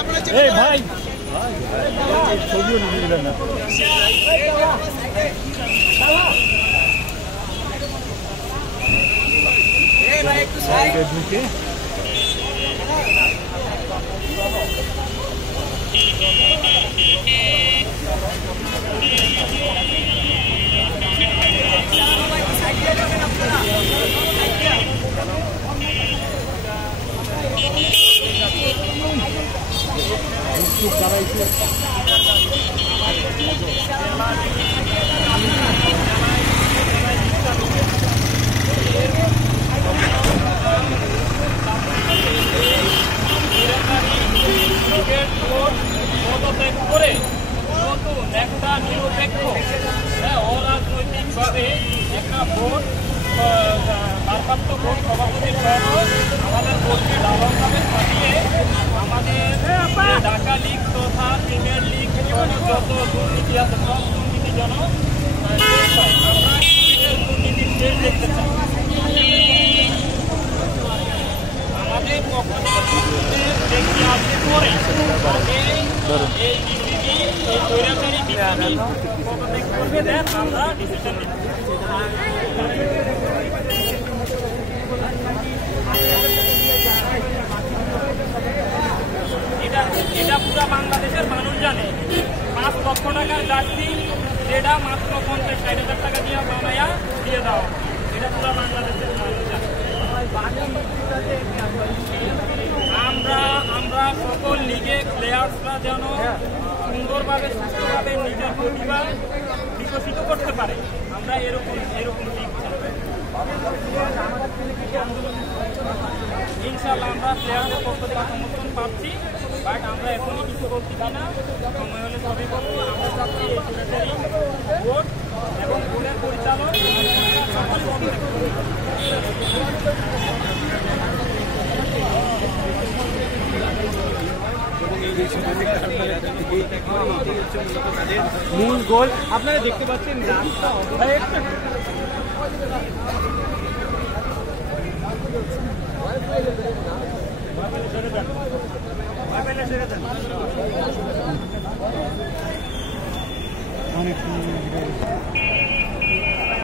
এই ভাই ছবিও নিয়ে গেলেন না। ঢুকে পদত্যাগ করে নতুন একটা নিরপেক্ষ অরাজনৈতিকভাবে একটা ভোট ভারপ্রাপ্ত ভোট সভাপতির সহ আমাদের ভোটকে ঢালাওভাবে ছাপিয়ে আমাদের ঢাকা লীগ তথা প্রিমিয়ার লীগ যত দুর্নীতি আছে সব দুর্নীতি যেন আমরা দুর্নীতির শেষ দেখতে চাই। আমাদের পক্ষ থেকে দেখতে আসতে পরে এই ডিসিবি এই স্বৈরাচারী ডিসিবি পদত্যাগ করবে দেন আমরা ডিসিশন নিব। এটা পুরা বাংলাদেশের মানুষ জানে। 5 লক্ষ টাকার গাছটি যেটা মাত্র 50-60 হাজার টাকা দিয়ে বানাইয়া দিয়ে দাও, এটা পুরা বাংলাদেশের মানুষ জানে। আমরা সকল লিগের প্লেয়ার্সরা যেন সুন্দরভাবে সুস্থভাবে নিজের প্রতিভা বিকশিত করতে পারে, আমরা এরকম লিগ চাই। ইনশাল্লাহ আমরা প্লেয়ারদের পক্ষ থেকে সমর্থন পাচ্ছি, বাট আমরা এখনই কিছু বলতে পারি না, সময় হলে সবই বলবো। আমরা চাচ্ছি এই সরকারি ভোট এবং ভোটের পরিচালক সকল মূল গোল আপনারা দেখতে পাচ্ছেন। অনেক